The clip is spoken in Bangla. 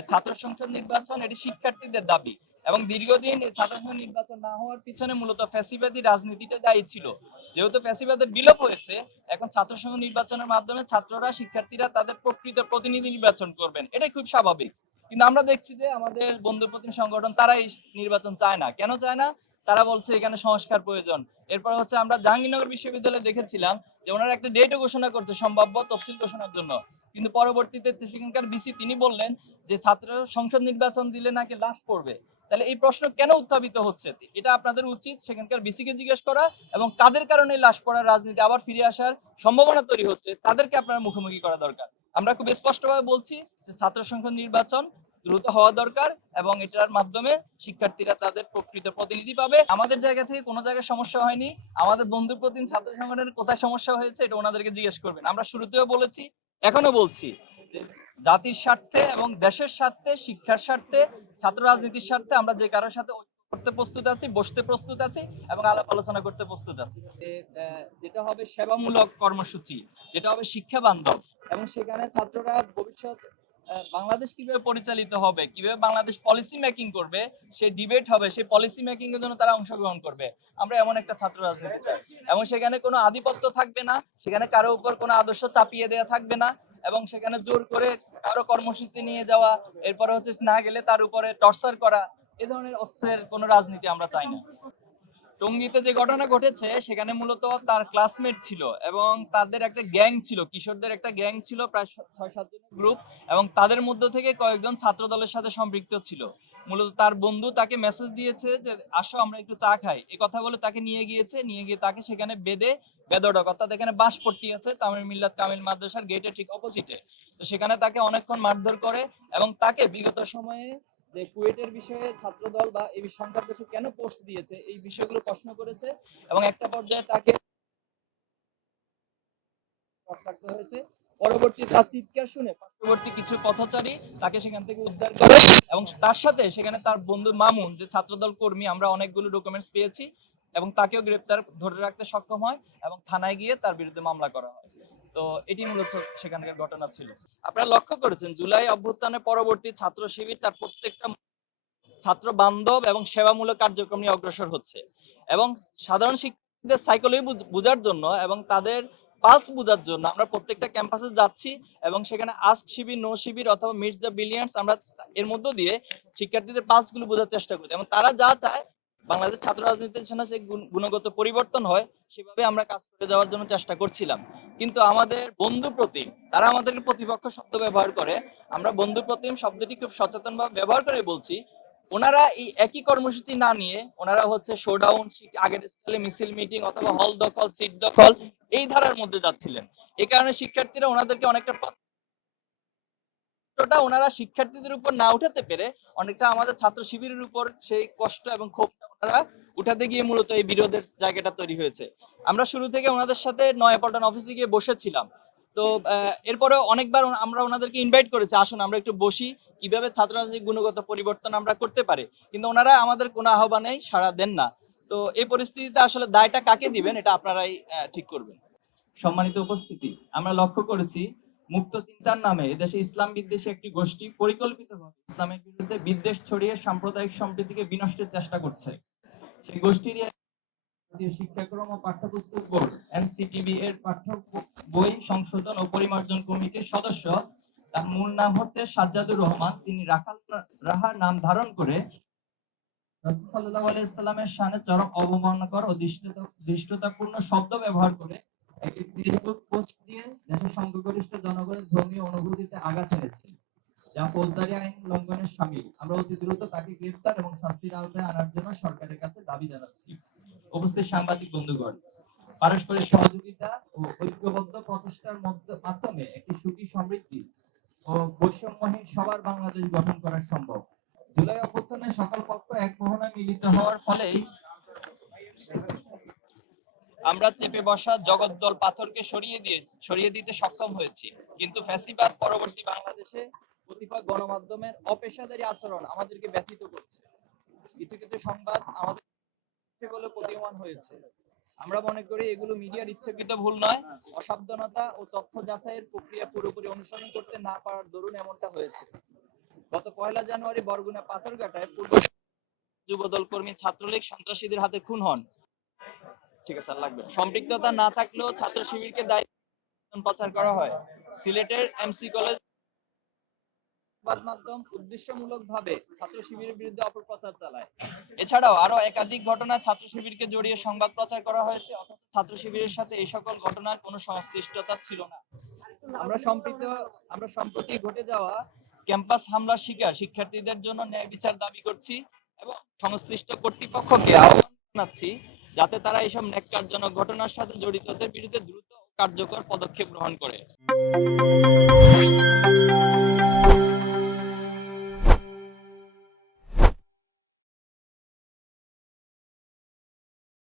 যে ছাত্র সংসদ নির্বাচন এটি শিক্ষার্থীদের দাবি, এবং দীর্ঘদিন ছাত্র সংসদ নির্বাচন না হওয়ার পিছনে মূলত ফ্যাসিবাদী রাজনীতিটা দায়ী ছিল। যেহেতু ফ্যাসিবাদের বিলোপ হয়েছে, এখন ছাত্র সংসদ নির্বাচনের মাধ্যমে ছাত্ররা শিক্ষার্থীরা তাদের প্রকৃত প্রতিনিধি নির্বাচন করবেন, এটাই খুব স্বাভাবিক। কিন্তু আমরা দেখছি যে আমাদের বন্ধু প্রতিম সংগঠন তারা এই নির্বাচন চায় না। কেন চায় না? তারা বলছে এখানে সংস্কার প্রয়োজন। এরপর হচ্ছে আমরা জাহাঙ্গীরনগর বিশ্ববিদ্যালয়ে দেখেছিলাম যে ওনারা একটা ডেটও ঘোষণা করছে সম্ভাব্য তফসিল ঘোষণার জন্য, কিন্তু পরবর্তীতে সেখানকার বিসি তিনি বললেন যে ছাত্র সংসদ নির্বাচন দিলে নাকি লাশ পড়বে। তাহলে এই প্রশ্ন কেন উত্থাপিত হচ্ছে? এটা আপনাদের উচিত সেখানকার বিসিকে জিজ্ঞেস করা, এবং কাদের কারণে লাশ পড়ার রাজনীতি আবার ফিরে আসার সম্ভাবনা তৈরি হচ্ছে তাদেরকে আপনারা মুখোমুখি করা দরকার। আমরা খুব স্পষ্টভাবে বলছি যে ছাত্র সংসদ নির্বাচন দ্রুত হওয়া দরকার, এবং এটার মাধ্যমে শিক্ষার্থীরা তাদের প্রকৃত প্রতিনিধি পাবে। আমাদের জায়গা থেকে কোনো জায়গায় সমস্যা হয়নি। আমাদের বন্ধু প্রতিম ছাত্র সংগঠনের কোথায় সমস্যা হয়েছে এটা ওনাদেরকে জিজ্ঞেস করবেন। আমরা শুরুতেও বলেছি, এখনো বলছি, জাতির স্বার্থে এবং দেশের স্বার্থে, শিক্ষার স্বার্থে, ছাত্র রাজনীতির স্বার্থে আমরা যে কারোর সাথে করতে প্রস্তুত আছি, বসতে প্রস্তুত আছি, এবং আলাপ আলোচনা করতে প্রস্তুত আছি। যেটা হবে সেবামূলক কর্মসূচি, যেটা হবে শিক্ষা বান্ধব, এবং সেখানে ছাত্ররা ভবিষ্যৎ বাংলাদেশ কিভাবে পরিচালিত হবে, কিভাবে বাংলাদেশ পলিসি মেকিং করবে, সেই ডিবেট হবে, সেই পলিসি মেকিং এর জন্য তারা অংশগ্রহণ করবে। আমরা এমন একটা ছাত্র রাজনীতি চাই, এবং সেখানে কোনো আধিপত্য থাকবে না, সেখানে কারো উপর কোনো আদর্শ চাপিয়ে দেওয়া থাকবে না, এবং সেখানে জোর করে কারো কর্মসূচি নিয়ে যাওয়া, এরপরে হচ্ছে না গেলে তার উপরে টর্চার করা, এ ধরনের অস্ত্রের কোনো রাজনীতি আমরা চাই না। টঙ্গীতে যে ঘটনা ঘটেছে সেখানে মূলত তার ক্লাসমেট ছিল, এবং তাদের একটা গ্যাং ছিল, কিশোরদের একটা গ্যাং ছিল, প্রায় 6-7 জনের গ্রুপ, এবং তাদের মধ্য থেকে কয়েকজন ছাত্র দলের সাথে সম্পৃক্ত ছিল। মূলত তার বন্ধু তাকে মেসেজ দিয়েছে যে আসো আমরা একটু চা খাই, এই কথা বলে তাকে নিয়ে গিয়েছে, নিয়ে গিয়ে তাকে সেখানে বেঁধে বেধড়ক, অর্থাৎ এখানে বাঁশপট্টি আছে তামিল মিল্লাত কামিল মাদ্রাসার গেটের ঠিক অপোজিটে, তো সেখানে তাকে অনেকক্ষণ মারধর করে, এবং তাকে বিগত সময়ে যে কুয়েটের বিষয়ে ছাত্রদল বা এই সংখ্যার দেশে কেন পোস্ট দিয়েছে এই বিষয়গুলো প্রশ্ন করেছে, এবং একটা পর্যায়ে তাকে রক্তাক্ত হয়েছে। পরবর্তী তার চিৎকার শুনে পার্শ্ববর্তী কিছু পথচারী তাকে সেখান থেকে উদ্ধার করে, এবং তার সাথে সেখানে তার বন্ধু মামুন যে ছাত্রদল কর্মী, আমরা অনেকগুলো ডকুমেন্টস পেয়েছি, এবং তাকেও গ্রেপ্তার ধরে রাখতে সক্ষম হয়, এবং থানায় গিয়ে তার বিরুদ্ধে মামলা করা হয়। তো এটি মূলত সেখানকার ঘটনা ছিল। আপনারা লক্ষ্য করেছেন জুলাই অভ্যুত্থানের পরবর্তী ছাত্র শিবির তার প্রত্যেকটা ছাত্র বান্ধব এবং সেবামূলক কার্যক্রম নিয়ে অগ্রসর হচ্ছে, এবং সাধারণ শিক্ষার্থীদের সাইকোলজি বোঝার জন্য এবং তাদের পালস বোঝার জন্য আমরা প্রত্যেকটা ক্যাম্পাসে যাচ্ছি, এবং সেখানে আস্ক শিবির, নো শিবির অথবা মিট দ্য বিলিয়ন্স, আমরা এর মধ্য দিয়ে শিক্ষার্থীদের পালস গুলো বোঝার চেষ্টা করি, এবং তারা যা চায় বাংলাদেশ ছাত্র রাজনীতির জন্য যে গুণগত পরিবর্তন হয় সেভাবে আমরা কাজ করে যাওয়ার জন্য চেষ্টা করছিলাম। কিন্তু আমাদের বন্ধু প্রতিম তারা আমাদেরকে প্রতিপক্ষ শব্দ ব্যবহার করে। আমরা বন্ধু প্রতিম শব্দটি খুব সচেতনভাবে ব্যবহার করে বলছি, ওনারা এই একই কর্মসূচি না নিয়ে ওনারা হচ্ছে শোডাউন, আগের স্টাইলে মিছিল মিটিং অথবা হল দখল, সিট দখল, এই ধারার মধ্যে যাচ্ছিলেন। এই কারণে শিক্ষার্থীরা ওনাদেরকে অনেকটা ওনারা শিক্ষার্থীদের উপর না উঠাতে পেরে অনেকটা আমাদের ছাত্র শিবিরের উপর সেই কষ্ট এবং ক্ষোভটা ওনারা উঠাতে গিয়ে মূলত এই বিরোধের জায়গাটা তৈরি হয়েছে। আমরা শুরু থেকে ওনাদের সাথে নয়াপল্টন অফিসে গিয়ে বসেছিলাম। তো এরপরে অনেকবার আমরা ওনাদেরকে ইনভাইট করেছি, আসুন আমরা একটু বসি, কিভাবে ছাত্র রাজনীতির গুণগত পরিবর্তন আমরা করতে পারি, কিন্তু ওনারা আমাদের কোনো আহ্বানেই সাড়া দেন না। তো এই পরিস্থিতিতে আসলে দায়টা কাকে দিবেন এটা আপনারাই ঠিক করবেন। সম্মানিত উপস্থিতি, আমরা লক্ষ্য করেছি মুক্ত চিন্তার নামে এদেশে ইসলাম বিদ্বেষী একটি গোষ্ঠী পরিকল্পিতভাবে ইসলামের বিরুদ্ধে বিদ্বেষ ছড়িয়ে সাম্প্রদায়িক সম্প্রীতিকে বিনষ্টের চেষ্টা করছে। সেই গোষ্ঠীর জাতীয় শিক্ষাক্রম ও পাঠ্যপুস্তক বোর্ড এনসিটিবি এর পাঠ্য বই সংশোধন ও পরিমার্জন কমিটির সদস্য, তার মূল নাম হচ্ছে সাজ্জাদুর রহমান, তিনি রাহার নাম ধারণ করে রাসূল সাল্লাল্লাহু আলাইহি সাল্লামের শানে চরম অবমাননাকর ও দৃষ্টতাপূর্ণ শব্দ ব্যবহার করে একটি ফেসবুক পোস্ট দিয়ে দেশের সংখ্যাগরিষ্ঠ জনগণের ধর্মীয় অনুভূতিতে আঘাত এনেছে, যা ফৌজদারি আইন লঙ্ঘনের শামিল। আমরা অতি দ্রুত তাকে গ্রেফতার এবং শাস্তির আওতায় আনার জন্য সরকারের কাছে দাবি জানাচ্ছি। উপস্থিত সাংবাদিক বন্ধুগণ, পারস্পরিক সহযোগিতা ও ঐক্যবদ্ধ প্রচেষ্টার মাধ্যমে একটি সুখী, সমৃদ্ধি ও বৈষম্যহীন সবার বাংলাদেশ গঠন করা সম্ভব। জুলাই অভ্যুত্থানে সকল পক্ষ এক মোহনায় মিলিত হওয়ার ফলেই আমরা চেপে বসা জগদ্দল পাথরকে সরিয়ে দিতে সক্ষম হয়েছি। কিন্তু ফ্যাসিবাদ পরবর্তী বাংলাদেশে কতিপয় গণমাধ্যমের অপেশাদারী আচরণ আমাদেরকে ব্যথিত করছে। কিছু কিছু সংবাদ আমাদের বলে প্রতীয়মান হয়েছে। আমরা মনে করি এগুলো মিডিয়ার ইচ্ছাকৃত ভুল নয়, অসাবধানতা ও তথ্য যাচাইয়ের প্রক্রিয়া পুরোপুরি অনুসরণ করতে না পারার দরুন এমনটা হয়েছে। গত 1 জানুয়ারি বরগুনা পাথরঘাটায় পূর্ব যুবদল কর্মী ছাত্রলীগ সন্ত্রাসীদের হাতে খুন হন। ঠিক আছে, আর লাগবে না। সম্পৃক্ততা না থাকলেও ছাত্র শিবিরকে দায়ী প্রচার করা হয়। সিলেটের এমসি কলেজ সংবাদ মাধ্যম উদ্দেশ্যমূলকভাবে ছাত্র শিবিরের বিরুদ্ধে অপপ্রচার চালায়। এছাড়াও আরো একাধিক ঘটনায় ছাত্র শিবিরকে জড়িয়ে সংবাদ প্রচার করা হয়েছে, অথচ ছাত্র শিবিরের সাথে এই সকল ঘটনার কোনো সংশ্লিষ্টতা ছিল না। আমরা সম্প্রতি ঘটে যাওয়া ক্যাম্পাস হামলার শিকার শিক্ষার্থীদের জন্য ন্যায় বিচার দাবি করছি এবং সংশ্লিষ্ট কর্তৃপক্ষকে আহ্বান জানাচ্ছি যাতে তারা এসব ন্যাক্কারজনক ঘটনার সাথে জড়িতদের বিরুদ্ধে দ্রুত ও কার্যকর পদক্ষেপ গ্রহণ করে।